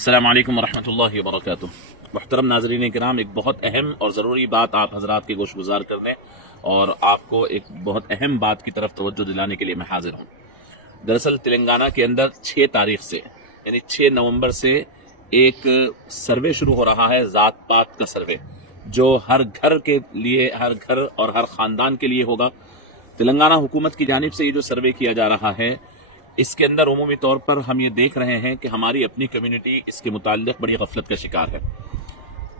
अस्सलाम वालेकुम वरहमतुल्लाहि वबरकातुह। मुहतरम नाज़रीन किराम, एक बहुत अहम और ज़रूरी बात आप हज़रात के गोश गुजार करने और आपको एक बहुत अहम बात की तरफ तवज्जो दिलाने के लिए मैं हाजिर हूँ। दरअसल तेलंगाना के अंदर 6 तारीख से यानी 6 नवंबर से एक सर्वे शुरू हो रहा है, ज़ात पात का सर्वे, जो हर घर के लिए, हर घर और हर ख़ानदान के लिए होगा। तेलंगाना हुकूमत की जानिब से ये जो सर्वे किया जा रहा है, इसके अंदर उमूमी तौर पर हम ये देख रहे हैं कि हमारी अपनी कम्युनिटी इसके मुताल्लिक बड़ी गफलत का शिकार है।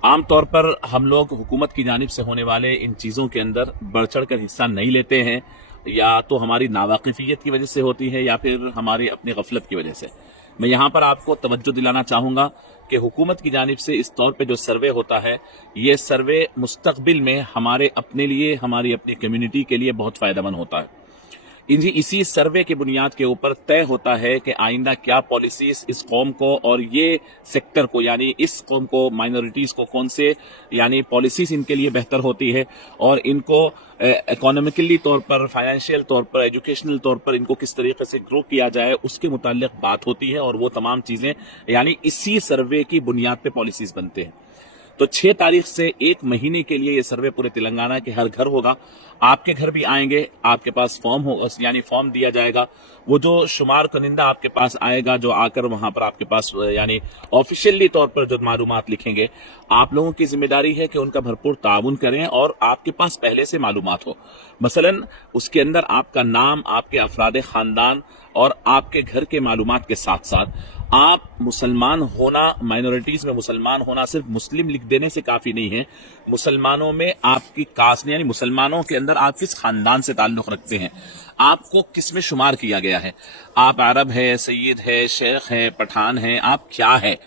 आम तौर पर हम लोग हुकूमत की जानिब से होने वाले इन चीज़ों के अंदर बढ़ चढ़ कर हिस्सा नहीं लेते हैं, या तो हमारी नावाकिफियत की वजह से होती है या फिर हमारी अपनी गफलत की वजह से। मैं यहाँ पर आपको तवज्जो दिलाना चाहूँगा कि हुकूमत की जानिब से इस तौर पे जो सर्वे होता है, ये सर्वे मुस्तकबिल में हमारे अपने लिए, हमारी अपनी कम्युनिटी के लिए बहुत फ़ायदेमंद होता है। इसी सर्वे की बुनियाद के ऊपर तय होता है कि आइंदा क्या पॉलिसीज इस कौम को और ये सेक्टर को, यानी इस कौम को, माइनॉरिटीज़ को कौन से यानी पॉलिसीज इनके लिए बेहतर होती है और इनको इकोनॉमिकली तौर पर, फाइनेंशियल तौर पर, एजुकेशनल तौर पर इनको किस तरीके से ग्रो किया जाए, उसके मुताल्लिक बात होती है। और वो तमाम चीज़ें यानी इसी सर्वे की बुनियाद पे पॉलिसीज बनते हैं। तो 6 तारीख से 1 महीने के लिए ये सर्वे पूरे तेलंगाना के हर घर होगा। आपके घर भी आएंगे, आपके पास फॉर्म होगा, यानी फॉर्म दिया जाएगा। वो जो शुमार कनिंदा आपके पास आएगा, जो आकर वहां पर आपके पास यानी ऑफिशियली तौर पर जो मालूमात लिखेंगे, आप लोगों की जिम्मेदारी है कि उनका भरपूर ताउन करें और आपके पास पहले से मालूमात हो। मसलन उसके अंदर आपका नाम, आपके अफराद खानदान और आपके घर के मालूमात के साथ साथ आप मुसलमान होना, माइनॉरिटीज में मुसलमान होना सिर्फ मुस्लिम लिख देने से काफी नहीं है। मुसलमानों में आपकी कास्ट यानी मुसलमानों के अंदर आप किस खानदान से ताल्लुक रखते हैं, आपको किस में शुमार किया गया है, आप अरब है, सैयद है, शेख है, पठान है, आप क्या है,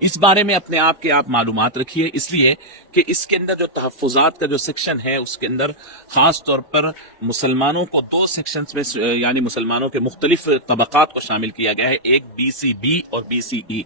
इस बारे में अपने आप के आप मालूमात रखिए। इसलिए कि इसके अंदर जो तहफ़्फ़ुज़ात का जो सेक्शन है, उसके अंदर खास तौर पर मुसलमानों को 2 सेक्शंस में यानी मुसलमानों के मुख्तलिफ तबक़ात को शामिल किया गया है, एक BCB और BCE।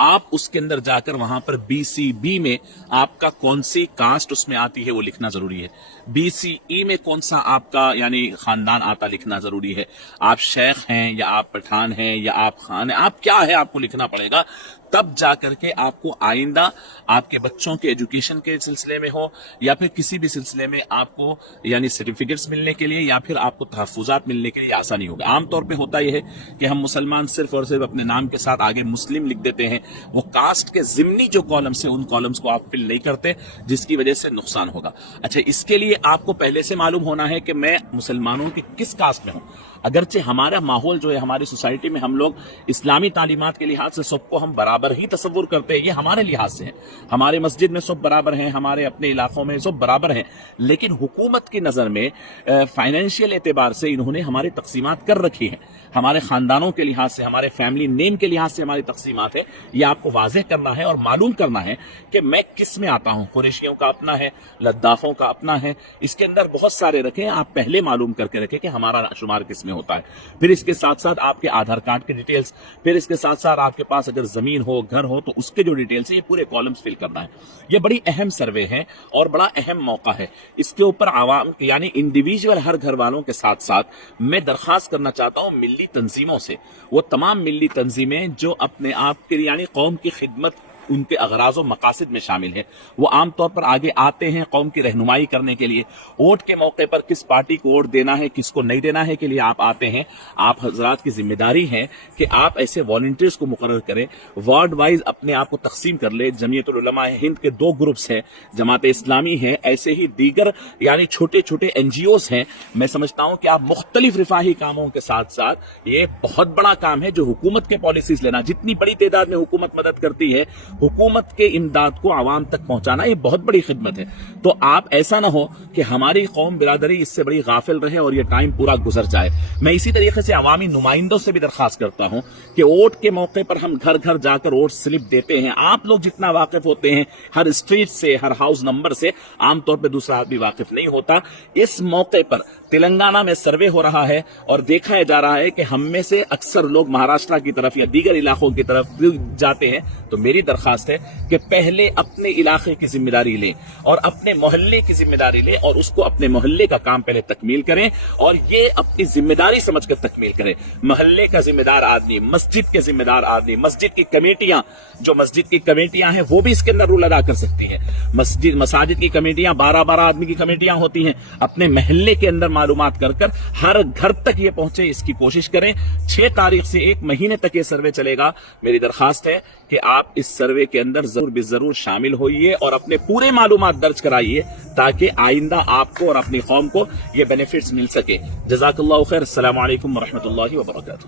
आप उसके अंदर जाकर वहां पर BCB में आपका कौन सी कास्ट उसमें आती है वो लिखना जरूरी है। BCE में कौन सा आपका यानी खानदान आता लिखना जरूरी है। आप शेख हैं या आप पठान हैं या आप खान हैं, आप क्या है आपको लिखना पड़ेगा। तब जाकर के आपको आइंदा आपके बच्चों के एजुकेशन के सिलसिले में हो या फिर किसी भी सिलसिले में आपको यानी सर्टिफिकेट्स मिलने के लिए या फिर आपको तहफ़्फ़ुज़ात मिलने के लिए आसानी होगा। आमतौर पे होता यह है कि हम मुसलमान सिर्फ और सिर्फ अपने नाम के साथ आगे मुस्लिम लिख देते हैं, वो कास्ट के ज़िमनी जो कॉलम्स है उन कॉलम्स को आप फिल नहीं करते, जिसकी वजह से नुकसान होगा। अच्छा, इसके लिए आपको पहले से मालूम होना है कि मैं मुसलमानों की किस कास्ट में हूँ। अगरचे हमारा माहौल जो है, हमारी सोसाइटी में हम लोग इस्लामी तालीमात के लिहाज से सबको हम बराबर ही तसव्वुर करते हैं, ये हमारे लिहाज से है। हमारे मस्जिद में सब बराबर हैं, हमारे अपने इलाकों में सब बराबर हैं, लेकिन हुकूमत की नज़र में फाइनेंशियल एतबार से इन्होंने हमारी तकसीमात कर रखी है। हमारे खानदानों के लिहाज से, हमारे फैमिली नेम के लिहाज से हमारी तकसीमात है। ये आपको वाज़ेह करना है और मालूम करना है कि मैं किस में आता हूँ। कुरैशियों का अपना है, लद्दाफों का अपना है, इसके अंदर बहुत सारे रखें। आप पहले मालूम करके रखें कि हमारा शुमार किस में होता है। फिर इसके साथ साथ आपके आधार कार्ड के डिटेल्स, फिर इसके साथ साथ आपके पास अगर जमीन हो, घर हो, तो उसके जो डिटेल्स है, ये पूरे कॉलम्स फिल करना है। ये बड़ी अहम सर्वे है और बड़ा अहम मौका है। इसके ऊपर आवाम यानी इंडिविजुअल हर घर वालों के साथ साथ मैं दरख्वास्त करना चाहता हूँ मिल्ली तंजीमों से, वो तमाम मिल्ली तंजीमें जो अपने आप के यानी कौम की खिदमत, उनके अगराज़ व मकासद में शामिल है, वो आम तौर पर आगे आते हैं कौम की रहनुमाई करने के लिए। वोट के मौके पर किस पार्टी को वोट देना है, किसको नहीं देना है के लिए आप आते हैं। आप हजरात की जिम्मेदारी है कि आप ऐसे वॉलंटियर्स को मुकर्रर करें, वार्ड वाइज अपने आप को तकसीम कर ले। जमीयतुल उलमा हिंद के 2 ग्रुप्स हैं, जमात इस्लामी है, ऐसे ही दीगर यानी छोटे छोटे NGOs हैं। मैं समझता हूं कि आप मुख्तलिफ रिफाही कामों के साथ साथ ये बहुत बड़ा काम है जो हुकूमत के पॉलिसीज लेना। जितनी बड़ी तादाद में हुकूमत मदद करती है, हुकूमत के इमदाद को आवाम तक पहुंचाना, ये बहुत बड़ी खिदमत है। तो आप ऐसा ना हो कि हमारी कौम बिरादरी इससे बड़ी गाफिल रहे और ये टाइम पूरा गुजर जाए। मैं इसी तरीके से अवामी नुमाइंदों से भी दरख्वास्त करता हूं कि वोट के मौके पर हम घर घर जाकर वोट स्लिप देते हैं। आप लोग जितना वाकिफ होते हैं हर स्ट्रीट से, हर हाउस नंबर से, आमतौर पर दूसरा आदमी वाकिफ नहीं होता। इस मौके पर تلنگانہ میں سروے ہو رہا ہے اور دیکھا جا رہا ہے کہ ہم میں سے اکثر لوگ مہاراشٹر کی طرف یا دیگر علاقوں کی طرف جاتے ہیں. تو میری درخواست ہے کہ پہلے اپنے علاقے کی ذمہ داری لیں اور اپنے محلے کی ذمہ داری لیں اور اس کو اپنے محلے کا کام پہلے تکمیل کریں اور یہ اپنی ذمہ داری سمجھ کر تکمیل کریں. محلے کا ذمہ دار آدمی، مسجد کے ذمہ دار آدمی، مسجد کی کمیٹیاں، جو مسجد کی کمیٹیاں ہیں وہ بھی اس کے اندر رول ادا کر سکتی ہیں. مساجد کی کمیٹیاں 12 آدمی کی کمیٹیاں ہوتی ہیں. اپنے محلے کے اندر معلومات کر ہر گھر تک یہ پہنچے، اس کی کوشش کریں. 6 تاریخ سے 1 مہینے تک یہ سروے چلے گا. میری درخواست ہے کہ آپ اس سروے کے اندر ضرور شامل ہوئیے اور اپنے پورے معلومات درج کرائیے تاکہ آئندہ آپ کو اور اپنی قوم کو یہ بینیفٹس مل سکے. جزاک اللہ خیر. السلام علیکم ورحمۃ اللہ وبرکاتہ.